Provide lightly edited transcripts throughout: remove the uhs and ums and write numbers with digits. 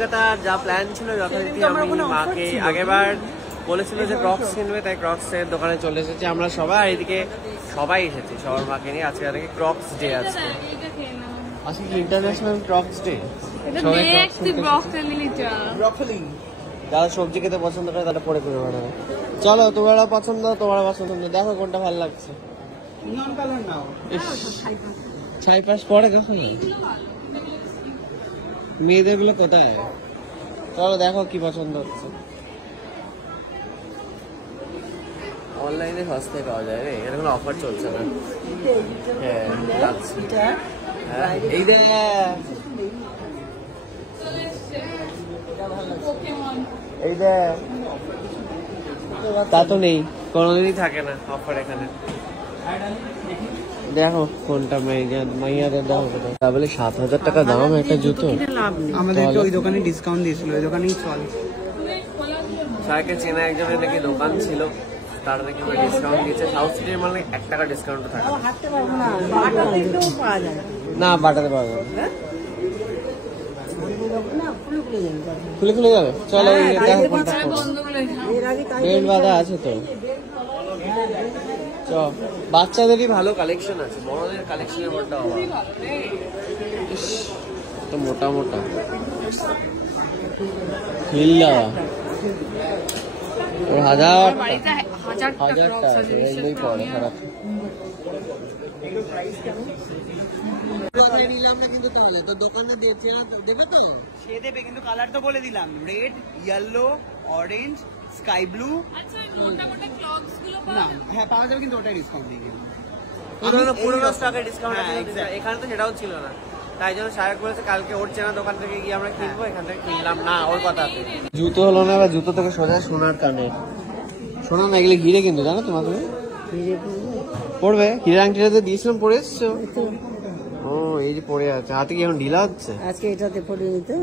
কলকাতার যা প্ল্যান ছিল যথারীতি আমি মাকে আগেরবার বলেছিল যে ক্রক্স কিনবে, তাই ক্রক্সের দোকানে চলে এসেছি আমরা সবাই। এদিকে সবাই এসেছি সবার মাকে নিয়ে। আজকে থেকে ক্রক্স ডে আছে, আজকে কি ইন্টারন্যাশনাল ক্রক্স ডে। যারা সবজি খেতে পছন্দ করে তারা পরে করে বানাবে। চলো তোমরা পছন্দ, তোমার পছন্দ, দেখো কোনটা ভালো লাগছে। ছাই পাশ পরে দেখো না মেয়েদের গুলো কোথায়। চলো দেখো কি পছন্দ হচ্ছে। অনলাইনে সস্তায় পাওয়া যায় রে, এর কোনো অফার চলছে না। হ্যাঁ এই দে এই দে, তা তো নেই, কোনোদিনই থাকে না অফার এখানে। দেখো কোনটা মাইয়াদের দাম, তাহলে 7,000 টাকা দাম একটা জুতো। আমাদের ওই দোকানে ডিসকাউন্ট দিয়েছিল, ওই দোকানেই চল। সাইকেল চেনা একজনের নাকি দোকান ছিল, তারা নাকি ডিসকাউন্ট দিয়েছে। সাউথ সিটির মানে 1 টাকা ডিসকাউন্ট থাকে না, বাটাতে পাওয়া যাবে, খুলে খুলে যাবে। চলো বেল্ট বাঁধা আছে তো। বাচ্চাদেরই ভালো কালেকশন আছে, বড়দের কালেকশনের মোটা তো মোটা মোটা হিল্লা 1000 টাকা এগুলোই পড়ে খারাপ। নিলাম না কিন্তু, তাহলে তো দোকানে দিয়েছে না, দেবে তো সে দেবে, কিন্তু কালার তো বলে দিলাম, red, yellow, orange, sky blue. আচ্ছা মোটা মোটা ক্লগস গুলো হ্যাঁ পাওয়া যাবে, কিন্তু ওটাই ডিসকাউন্ট দিয়ে দিলাম। পুরোনো স্টকে ডিসকাউন্ট এখানে তো সেটাও ছিল না, তাই জন্য সায়ক বলেছে কালকে ওর চেনা দোকান থেকে গিয়ে আমরা কিনবো। এখান থেকে কিনলাম না ওর কথাতে। জুতো হলো না, বা জুতো থেকে সোজা সোনার কানে। সোনা না এগুলো হিরে, কিন্তু জানো তোমার তুমি পড়বে হিরে আংটিটাতে দিয়েছিলাম, পরে এসছো। ও এই যে পড়ে আছে হাতে, কি এখন ঢিলা হচ্ছে আজকে এটাতে পড়ে নিতে।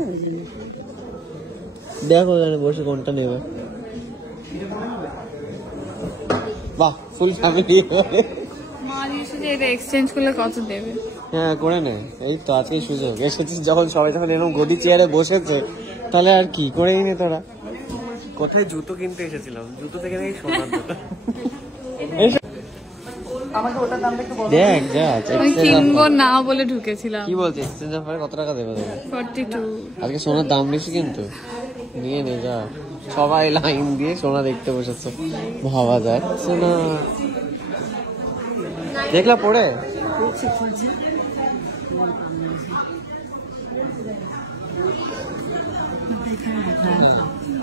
দেখো জানে বসে কোনটা নেবে। বাহ ফুল ফ্যামিলি। মা জিজ্ঞেস এটা এক্সচেঞ্জ করলে কত দেবে? হ্যাঁ করে নে, এই তো আজকেই সুযোগ এসেছিস যখন, সবাই যখন এরকম গদি চেয়ারে বসেছে, তাহলে আর কি করেই নে তোরা। কোথায় জুতো কিনতে এসেছিলাম, জুতো থেকে নাকি সোনার দোকান। দেখ যা কিনবো না বলে ঢুকেছিলাম। কি বলছিস এক্সচেঞ্জ অফারে কত টাকা দেবে তোকে? 42। আজকে সোনার দাম বেশি, কিন্তু নিয়ে নে যা। সবাই লাইন দিয়ে সোনা দেখতে বসেছে, ভাবা যাচ্ছে না। দেখলা পড়ে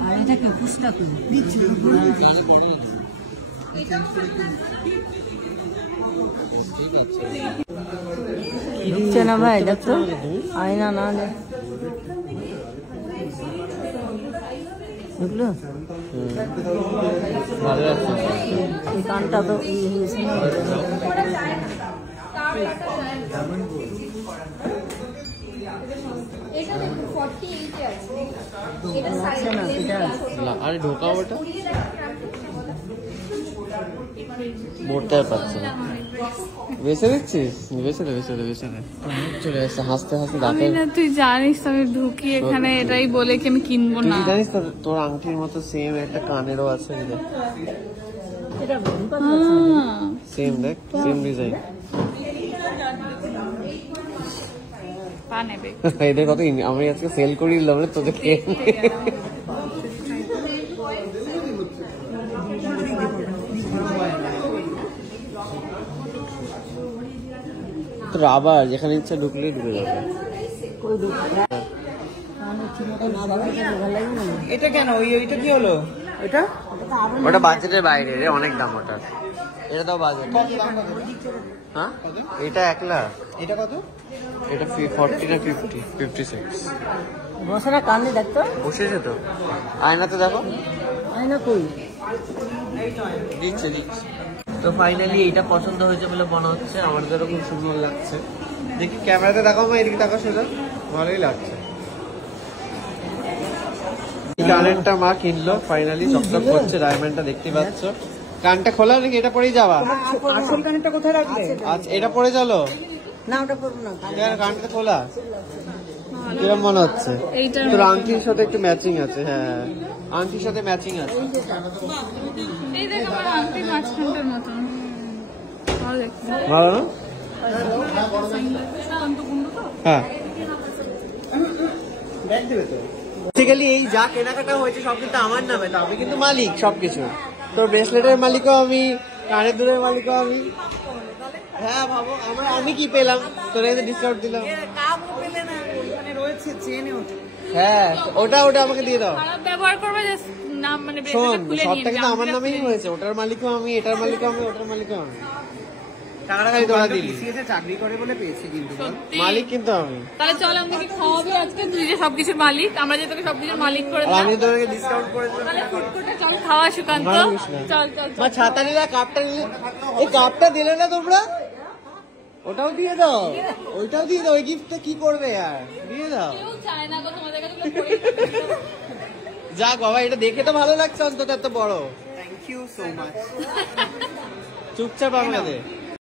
আর এটা কি পুস্তক দিচ্ছে না ভাই, দেখতো আয়না না বুঝলো। এই কানটা তো হয়েছে না, আরে ঢোকা ওটা মোড়তে পারছে না। বেছে দিচ্ছিস, বেছে দে বেছে দে বেছে দে। চলে আসছে হাসতে হাসতে দাঁতে। তুই জানিস আমি ঢুকি এখানে এটাই বলে কি আমি কিনবো না। জানিস তো তোর আংটির মতো সেম একটা কানেরও আছে, সেম দেখ, সেম ডিজাইন। এদের কত আমি আজকে সেল করি দিলাম তোদেরকে। আবার যেখানে ইচ্ছা ঢুকলেই ঢুকে যাবে। এটা কেন ওইটা কি হলো? এটা ওটা বাজেটের বাইরে রে, অনেক দাম ওটার। এটা তো বাজেট। হ্যাঁ এটা 1 লাখ। এটা কত? এটা 40 না 50? 56। বসারা কানে দেখতো বসেছে তো, আয়নাতে দেখো। আয়না কই দিচ্ছে দিচ্ছে। তো ফাইনালি এইটা পছন্দ হয়েছে বলে মনে হচ্ছে, আমাদেরও খুব সুন্দর লাগছে। দেখি ক্যামেরাতে দেখাও, মা এদিকে তাকাও সোজা, ভালোই লাগছে। কানেরটা মা কিনলো ফাইনালি, চকচক করছে, ডায়মন্ডটা দেখতে পাচ্ছ। কানটা খোলা নাকি এটা পরেই যাবা? আসল কানেরটা কোথায় রাখলে? আচ্ছা এটা পরে চলো না, ওটা করবো না, কানটা খোলা। ভালো কিরম মনে হচ্ছে? এইটার তোর আংটির সাথে একটু ম্যাচিং আছে। হ্যাঁ, আংটির সাথে ম্যাচিং আছে। এই দেখ আমার আংটি মাঝখানটার মতন ভালো দেখতে। ভালো না? হ্যাঁ, বেসিক্যালি এই যা কেনাকাটা হয়েছে সব কিন্তু আমার নামে, তো আমি কিন্তু মালিক সবকিছু। তোর ব্রেসলেটের মালিকও আমি, কানের দুলের মালিকও আমি। হ্যাঁ ভাবো, আমি কি পেলাম? তোর এতে ডিসকাউন্ট দিলাম। রয়েছে চেনেও। হ্যাঁ, ওটা আমাকে দিয়ে দাও। খারাপ ব্যবহার করবে যে নাম মানে শোন, খুলে সবটা কিন্তু আমার নামেই হয়েছে। ওটার মালিকও আমি, এটার মালিকও আমি, ওটার মালিকও আমি। টাকাটা খালি তোরা দিবি। বিসিএস এ চাকরি করে বলে পেয়েছি কিন্তু বল। মালিক কিন্তু আমি। তাহলে চল আমাকে খাওয়াবি আজকে, তুই যে সবকিছুর মালিক, আমরা যে তোকে সবকিছুর মালিক করে আর দিলাম। আমি তোকে ডিসকাউন্ট করে দিলাম। তাহলে ফুড কোর্টে চল খাওয়া সুকান্ত। ভালো করিস না। চল চল মা ছাতা নিলে, কাপটা নিলে, এই কাপটা দিলে না তোমরা? ওটাও দিয়ে দাও, ওইটাও দিয়ে দাও। ওই গিফটটা কি করবে আর? দিয়ে দাও। কেউ চায় না গো তোমাদের কাছে ওগুলো পরে। যাক বাবা, এটা দেখে তো ভালো লাগছে অন্তত এত বড়। Thank you so much. চুপচাপ আমাকে দে।